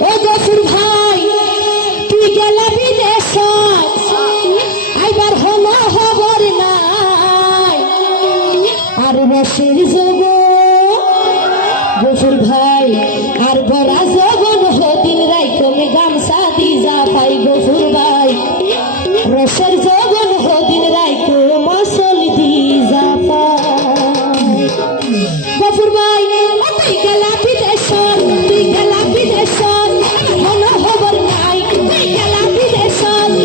ও গফুর ভাই তুই গেলে বিদেশ আইবার হলো খবর নাই আর রসের যোগ গফুর ভাই আর বড়া জগন হদিন রাই তুমি গামছা দি যা পাই গফুর ভাই রসের জগন হদিন রাই তুমি মসল দি যা পাই গফুর ভাই তুই গেলা বিদেশ তুই গেলা বিদেশ হলো খবর নাই তুই গেলা বিদেশ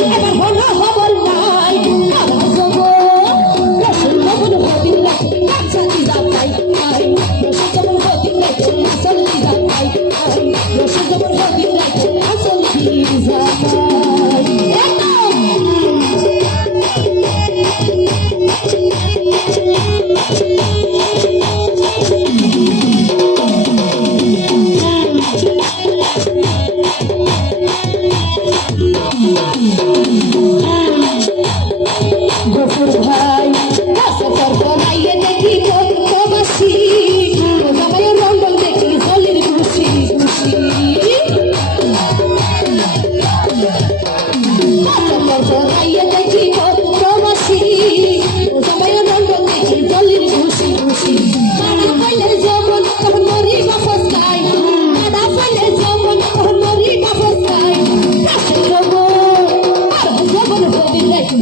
এবার হলো খবর নাই রসের জগন হদিন রাই গামছা দি যা পাই রসের জগন হদিন রাই তুমি মসল দি যা পাই রসের জগন হদিন রাই তুমি মসল দি যা পাই গফুর ভাই সফর করাইয়ে দেখি প্রবাসী সবাই রঙ্গল দেখি জলের খুশি খুশি সফর করাইয়ে দেখি প্রবাসী সবাই রঙ্গল দেখি জলের খুশি খুশি মারা পাইলে যখন তখন মরি বাপস গাই মারা পাইলে যখন তখন মরি বাপস গাই কাছে যখন আর যখন হবি দেখি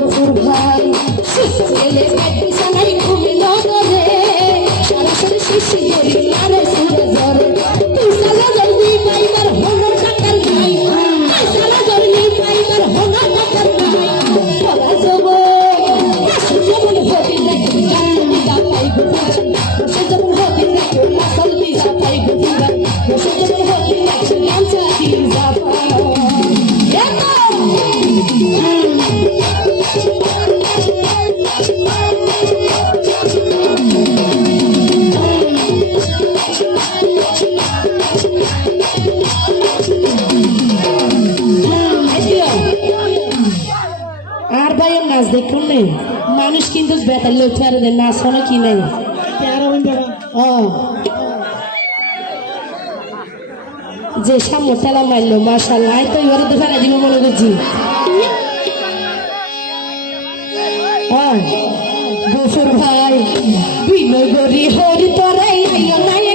গফুর ভাই গেলে বিছানায় ঘুমে নগরে সরাসরি শিশি করি আরে সুরে ধরে তুই সালা জলদি পাইবার হলো টাকার নাই তুই সালা জলদি পাইবার হলো টাকার নাই বলা যাব যেমন হবি দেখি তুমি যা পাই গফুর সে যেমন হবি দেখি আসল দি যা পাই গফুর সে যেমন হবি দেখি গামছা দি যা পাই আর ভাইয়ের নাচ দেখুন নেই মানুষ কিন্তু বেতার লোক নাচ হলো কি নেই যে সামনে তেলা মারলো মার্শাল্লাহ তো এবারে তো ফেলা দিব মনে করছি গফুর ভাই বিনগরী হরি তোরে আইও নাই